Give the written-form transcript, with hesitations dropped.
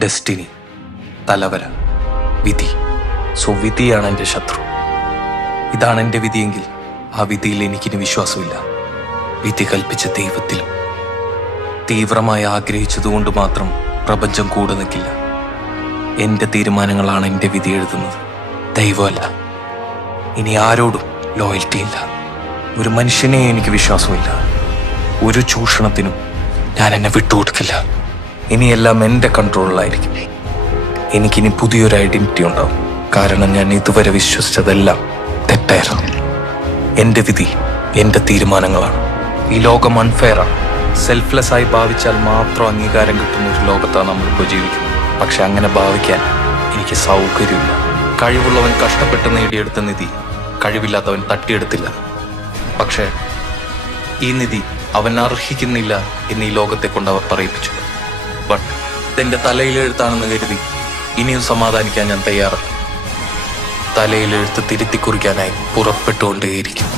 Destiny, തലവര, വിധി. So വിധിയാണ് എൻ്റെ ശത്രു. ഇതാണ് എൻ്റെ വിധിയെങ്കിൽ ആ വിധിയിൽ എനിക്കിനി വിശ്വാസമില്ല. വിധി കൽപ്പിച്ച ദൈവത്തിലും. തീവ്രമായി ആഗ്രഹിച്ചതുകൊണ്ട് മാത്രം പ്രപഞ്ചം കൂടെ നിൽക്കില്ല. എൻ്റെ തീരുമാനങ്ങളാണ് എൻ്റെ വിധി എഴുതുന്നത്, ദൈവമല്ല. ഇനി ആരോടും ലോയൽറ്റി ഇല്ല. ഒരു മനുഷ്യനെ എനിക്ക് വിശ്വാസമില്ല. ഒരു ചൂഷണത്തിനും ഞാൻ എന്നെ വിട്ടുകൊടുക്കില്ല. ഇനിയെല്ലാം എൻ്റെ കൺട്രോളിലായിരിക്കും. എനിക്കിനി പുതിയൊരു ഐഡന്റിറ്റി ഉണ്ടാവും. കാരണം ഞാൻ ഇതുവരെ വിശ്വസിച്ചതെല്ലാം തെറ്റായിരുന്നു. എൻ്റെ വിധി എൻ്റെ തീരുമാനങ്ങളാണ്. ഈ ലോകം അൺഫെയറാണ്. സെൽഫ്ലെസ് ആയി ഭാവിച്ചാൽ മാത്രം അംഗീകാരം കിട്ടുന്ന ഒരു ലോകത്താണ് നമ്മളിപ്പോൾ ജീവിക്കുന്നത്. പക്ഷെ അങ്ങനെ ഭാവിക്കാൻ എനിക്ക് സൗകര്യമില്ല. കഴിവുള്ളവൻ കഷ്ടപ്പെട്ട് നേടിയെടുത്ത നിധി കഴിവില്ലാത്തവൻ തട്ടിയെടുത്തില്ല. പക്ഷേ ഈ നിധി അവൻ അർഹിക്കുന്നില്ല എന്ന് ഈ ലോകത്തെ കൊണ്ട് അവർ പറയിപ്പിച്ചു. ബട്ട് ഇതെൻ്റെ തലയിലെഴുത്താണെന്ന് കരുതി ഇനിയും സമാധാനിക്കാൻ ഞാൻ തയ്യാറല്ല. തലയിലെഴുത്ത് തിരുത്തി കുറിക്കാനായി പുറപ്പെട്ടുകൊണ്ടേയിരിക്കും.